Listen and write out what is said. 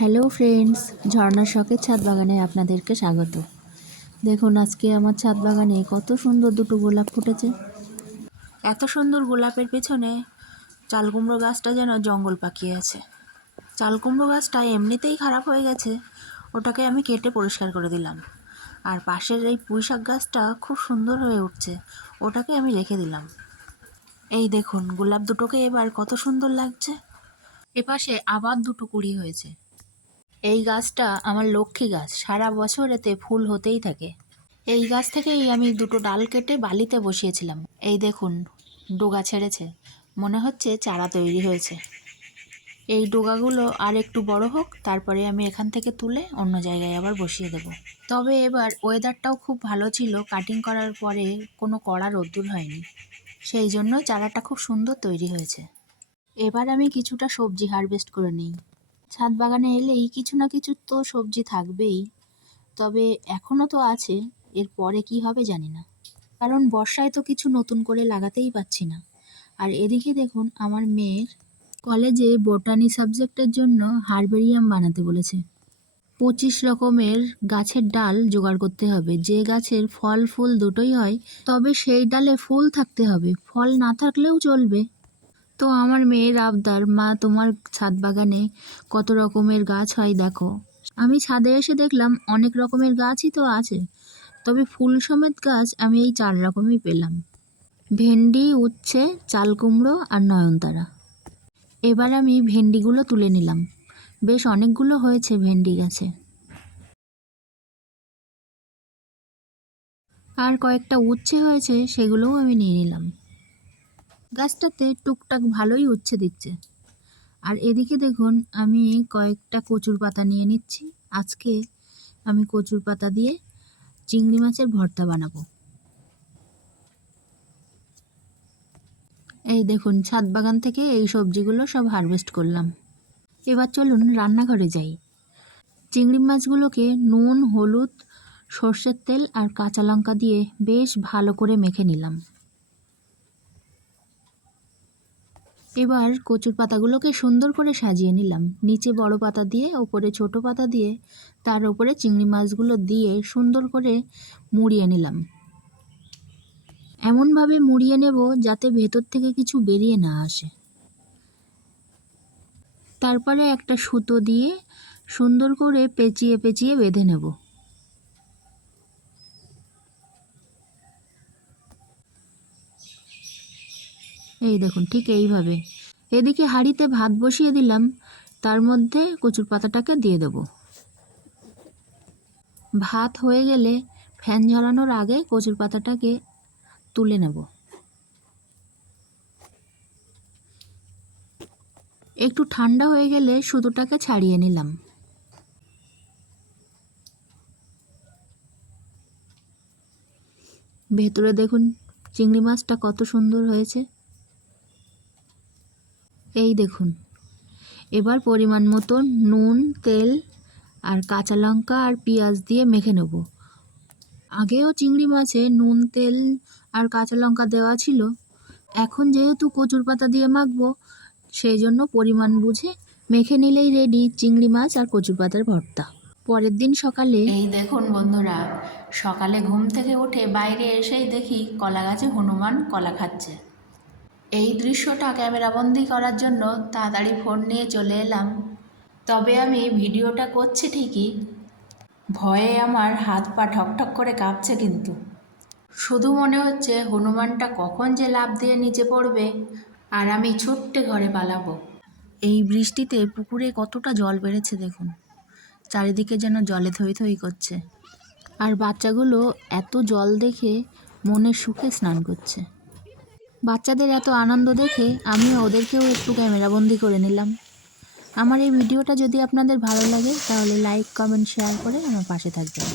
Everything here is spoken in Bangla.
হ্যালো ফ্রেন্ডস, ঝর্ণার শখের ছাদ বাগানে আপনাদেরকে স্বাগত। দেখুন আজকে আমার ছাদ বাগানে কত সুন্দর দুটো গোলাপ ফুটেছে। এত সুন্দর গোলাপের পেছনে চালকুমড়ো গাছটা যেন জঙ্গল পাকিয়ে আছে। চালকুমড়ো গাছটা এমনিতেই খারাপ হয়ে গেছে, ওটাকে আমি কেটে পরিষ্কার করে দিলাম। আর পাশের এই পুঁইশাক গাছটা খুব সুন্দর হয়ে উঠছে, ওটাকে আমি রেখে দিলাম। এই দেখুন গোলাপ দুটোকে এবার কত সুন্দর লাগছে। এপাশে আবার দুটো কুঁড়ি হয়েছে। এই গাছটা আমার লক্ষ্মী গাছ, সারা বছর এতে ফুল হতেই থাকে। এই গাছ থেকেই আমি দুটো ডাল কেটে বালিতে বসিয়েছিলাম। এই দেখুন ডোগা ছেড়েছে, মনে হচ্ছে চারা তৈরি হয়েছে। এই ডোগাগুলো আর একটু বড় হোক, তারপরে আমি এখান থেকে তুলে অন্য জায়গায় আবার বসিয়ে দেব। তবে এবার ওয়েদারটাও খুব ভালো ছিল, কাটিং করার পরে কোনো কড়া রোদ্দুর হয়নি, সেই জন্য চারাটা খুব সুন্দর তৈরি হয়েছে। এবার আমি কিছুটা সবজি হারভেস্ট করে নিই। ছাদ বাগানে এলেই কিছু না কিছু তো সবজি থাকবেই, তবে এখনও তো আছে, এর পরে কি হবে জানি না, কারণ বর্ষায় তো কিছু নতুন করে লাগাতেই পাচ্ছি না। আর এদিকে দেখুন আমার মেয়ের কলেজে বোটানি সাবজেক্টের জন্য হারবেরিয়াম বানাতে বলেছে। 25 রকমের গাছের ডাল জোগাড় করতে হবে, যে গাছের ফল ফুল দুটোই হয়, তবে সেই ডালে ফুল থাকতে হবে, ফল না থাকলেও চলবে। তো আমার মেয়ের আবদার, মা তোমার ছাদ বাগানে কত রকমের গাছ হয় দেখো। আমি ছাদে এসে দেখলাম অনেক রকমের গাছই তো আছে, তবে ফুল সমেত গাছ আমি এই 4 রকমই পেলাম: ভেন্ডি, উচ্ছে, চালকুমড়ো আর নয়নতারা। এবার আমি ভেন্ডিগুলো তুলে নিলাম, বেশ অনেকগুলো হয়েছে ভেন্ডি গাছে। আর কয়েকটা উচ্ছে হয়েছে, সেগুলোও আমি নিয়ে নিলাম। গাছটাতে টুকটাক ভালোই উচ্ছে দিচ্ছে। আর এদিকে দেখুন আমি কয়েকটা কচুর পাতা নিয়ে নিচ্ছি। আজকে আমি কচুর পাতা দিয়ে চিংড়ি মাছের ভর্তা বানাবো। এই দেখুন ছাদ বাগান থেকে এই সবজিগুলো সব হারভেস্ট করলাম। এবার চলুন রান্নাঘরে যাই। চিংড়ি মাছগুলোকে নুন, হলুদ, সর্ষের তেল আর কাঁচা লঙ্কা দিয়ে বেশ ভালো করে মেখে নিলাম। এবার কচুর পাতাগুলোকে সুন্দর করে সাজিয়ে নিলাম, নিচে বড় পাতা দিয়ে, ওপরে ছোট পাতা দিয়ে, তার উপরে চিংড়ি মাছগুলো দিয়ে সুন্দর করে মুড়িয়ে নিলাম। এমনভাবে মুড়িয়ে নেব যাতে ভেতর থেকে কিছু বেরিয়ে না আসে। তারপরে একটা সুতো দিয়ে সুন্দর করে পেঁচিয়ে পেঁচিয়ে বেঁধে নেব। এই দেখুন ঠিক এইভাবে। এদিকে হাঁড়িতে ভাত বসিয়ে দিলাম, তার মধ্যে কচুর পাতাটাকে দিয়ে দেব। ভাত হয়ে গেলে ফ্যান ঝরানোর আগে কচুর পাতাটাকে তুলে নেব। একটু ঠান্ডা হয়ে গেলে সুতোটাকে ছাড়িয়ে নিলাম। ভেতরে দেখুন চিংড়ি মাছটা কত সুন্দর হয়েছে। এই দেখুন, এবার পরিমাণ মতো নুন, তেল আর কাঁচা লঙ্কা আর পেঁয়াজ দিয়ে মেখে নেব। আগেও চিংড়ি মাছে নুন, তেল আর কাঁচা লঙ্কা দেওয়া ছিল, এখন যেহেতু কচুর পাতা দিয়ে মাখবো, সেই জন্য পরিমাণ বুঝে মেখে নিলেই রেডি চিংড়ি মাছ আর কচুর পাতার ভর্তা। পরের দিন সকালে এই দেখুন বন্ধুরা, সকালে ঘুম থেকে উঠে বাইরে এসেই দেখি কলা গাছে হনুমান কলা খাচ্ছে। এই দৃশ্যটা ক্যামেরাবন্দি করার জন্য তাড়াতাড়ি ফোন নিয়ে চলে এলাম। তবে আমি ভিডিওটা করছি ঠিকই, ভয়ে আমার হাত পা ঠকঠক করে কাঁপছে, কিন্তু শুধু মনে হচ্ছে হনুমানটা কখন যে লাফ দিয়ে নিচে পড়বে আর আমি ছুট্টে ঘরে পালাবো। এই বৃষ্টিতে পুকুরে কতটা জল বেড়েছে দেখুন, চারিদিকে যেন জলে থই থই করছে। আর বাচ্চাগুলো এত জল দেখে মনের সুখে স্নান করছে। বাচ্চাদের এত আনন্দ দেখে আমি ওদেরকেও একটু ক্যামেরাবন্দি করে নিলাম। আমার এই ভিডিওটা যদি আপনাদের ভালো লাগে তাহলে লাইক, কমেন্ট, শেয়ার করে আমার পাশে থাকবেন।